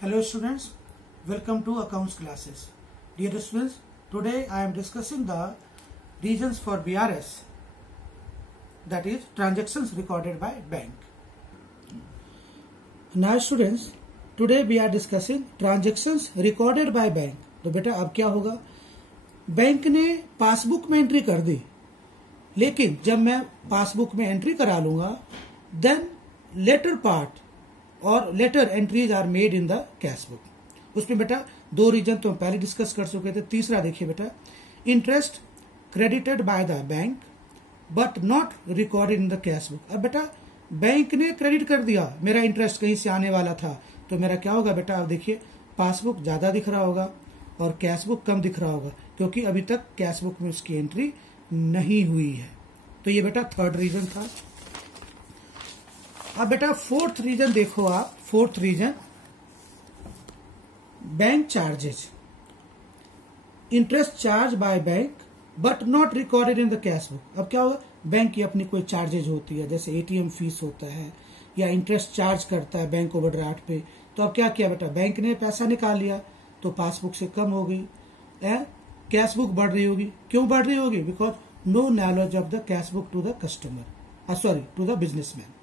Hello students, welcome to accounts classes. Dear students, today I am discussing the reasons for BRS, that is transactions recorded by bank. Now students, today we are discussing transactions recorded by bank. तो बेटा अब क्या होगा, bank ने passbook में entry कर दी, लेकिन जब मैं पासबुक में एंट्री करा लूंगा देन लेटर पार्ट और later entries are made in the cash book. उसमें बेटा दो रीजन तो हम पहले डिस्कस कर चुके थे। तीसरा देखिए बेटा, interest credited by the bank but not recorded in the cash book. अब बेटा बैंक ने क्रेडिट कर दिया, मेरा इंटरेस्ट कहीं से आने वाला था, तो मेरा क्या होगा बेटा, अब देखिए पासबुक ज्यादा दिख रहा होगा और कैश बुक कम दिख रहा होगा, क्योंकि अभी तक कैश बुक में उसकी एंट्री नहीं हुई है। तो ये बेटा थर्ड रीजन था। अब बेटा फोर्थ रीजन देखो आप, fourth reason bank charges, interest charge by bank but not recorded in the cash book. अब क्या होगा, बैंक की अपनी कोई चार्जेज होती है, जैसे एटीएम फीस होता है या इंटरेस्ट चार्ज करता है बैंक ओवरड्राफ्ट पे। तो अब क्या किया बेटा, बैंक ने पैसा निकाल लिया तो पासबुक से कम हो गई, कैश बुक बढ़ रही होगी। क्यों बढ़ रही होगी, because no knowledge of the cash book to the customer, sorry to the businessman.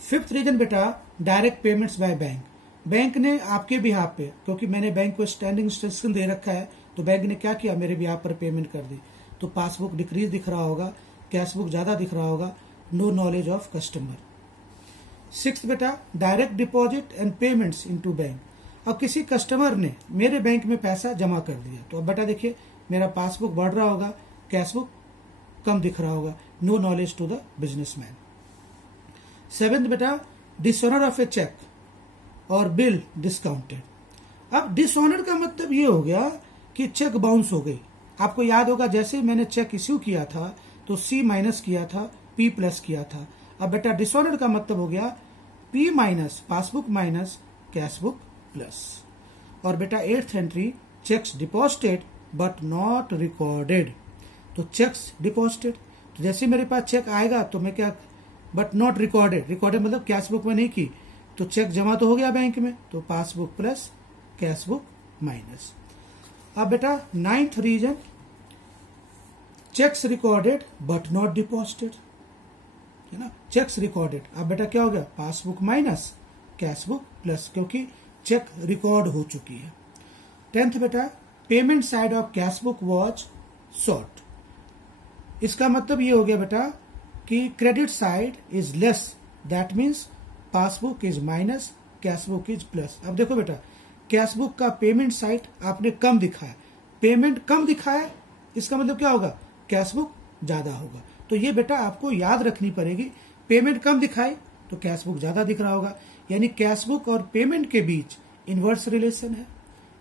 Fifth reason बेटा, direct payments by bank. Bank ने आपके बिहाफ पे, क्योंकि मैंने बैंक को स्टैंडिंग इंस्ट्रक्शन दे रखा है, तो बैंक ने क्या किया, मेरे बिहाफ पर पेमेंट कर दी, तो पासबुक डिक्रीज दिख रहा होगा, कैश बुक ज्यादा दिख रहा होगा, no knowledge of customer. Sixth बेटा, direct deposit and payments into bank. अब किसी कस्टमर ने मेरे बैंक में पैसा जमा कर दिया, तो अब बेटा देखिए मेरा पासबुक बढ़ रहा होगा, कैश बुक कम दिख रहा होगा, no knowledge to the businessman. Seventh बेटा, डिसऑनर ऑफ ए चेक और बिल डिस्काउंटेड। अब डिसऑनर का मतलब ये हो गया कि चेक बाउंस हो गई। आपको याद होगा जैसे मैंने चेक इश्यू किया था तो C माइनस किया था, P प्लस किया था। अब बेटा डिसऑनर का मतलब हो गया P minus passbook minus cash book plus. और बेटा eighth entry, checks deposited but not recorded. तो चेक्स डिपॉजिटेड, तो जैसे मेरे पास चेक आएगा तो मैं क्या, बट नॉट रिकॉर्डेड, रिकॉर्डेड मतलब कैश बुक में नहीं की, तो चेक जमा तो हो गया बैंक में, तो passbook plus cash book minus. अब बेटा ninth reason, cheques recorded but not deposited, है ना, चेक्स रिकॉर्डेड। अब बेटा क्या हो गया, passbook minus cash book plus, क्योंकि चेक रिकॉर्ड हो चुकी है। टेंथ बेटा, payment side of cash book was short. इसका मतलब ये हो गया बेटा कि credit side is less, that means passbook is minus cash book is plus. अब देखो बेटा, कैश बुक का पेमेंट साइड आपने कम दिखाया, पेमेंट कम दिखाया, इसका मतलब क्या होगा, कैश बुक ज्यादा होगा। तो ये बेटा आपको याद रखनी पड़ेगी, पेमेंट कम दिखाई तो कैश बुक ज्यादा दिख रहा होगा, यानी कैश बुक और पेमेंट के बीच इनवर्स रिलेशन है।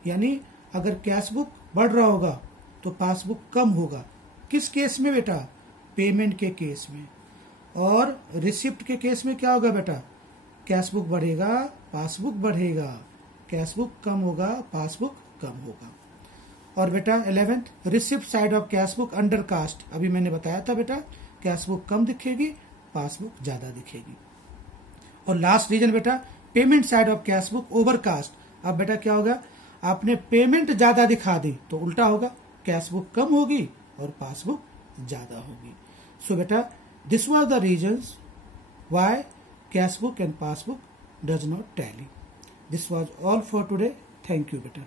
यानी अगर कैश बुक बढ़ रहा होगा तो पासबुक कम होगा। किस केस में बेटा, पेमेंट के केस में। और रिसिप्ट के केस में क्या होगा बेटा, कैश बुक बढ़ेगा पासबुक बढ़ेगा, कैश बुक कम होगा पासबुक कम होगा। और बेटा 11th, receipt side of cash book under cast. अभी मैंने बताया था बेटा, कैश बुक कम दिखेगी पासबुक ज्यादा दिखेगी। और लास्ट रीजन बेटा, payment side of cash book over cast. अब बेटा क्या होगा, आपने पेमेंट ज्यादा दिखा दी तो उल्टा होगा, कैश बुक कम होगी और पासबुक ज्यादा होगी। सो बेटा this was the reasons why cash book and passbook does not tally. This was all for today. Thank you beta.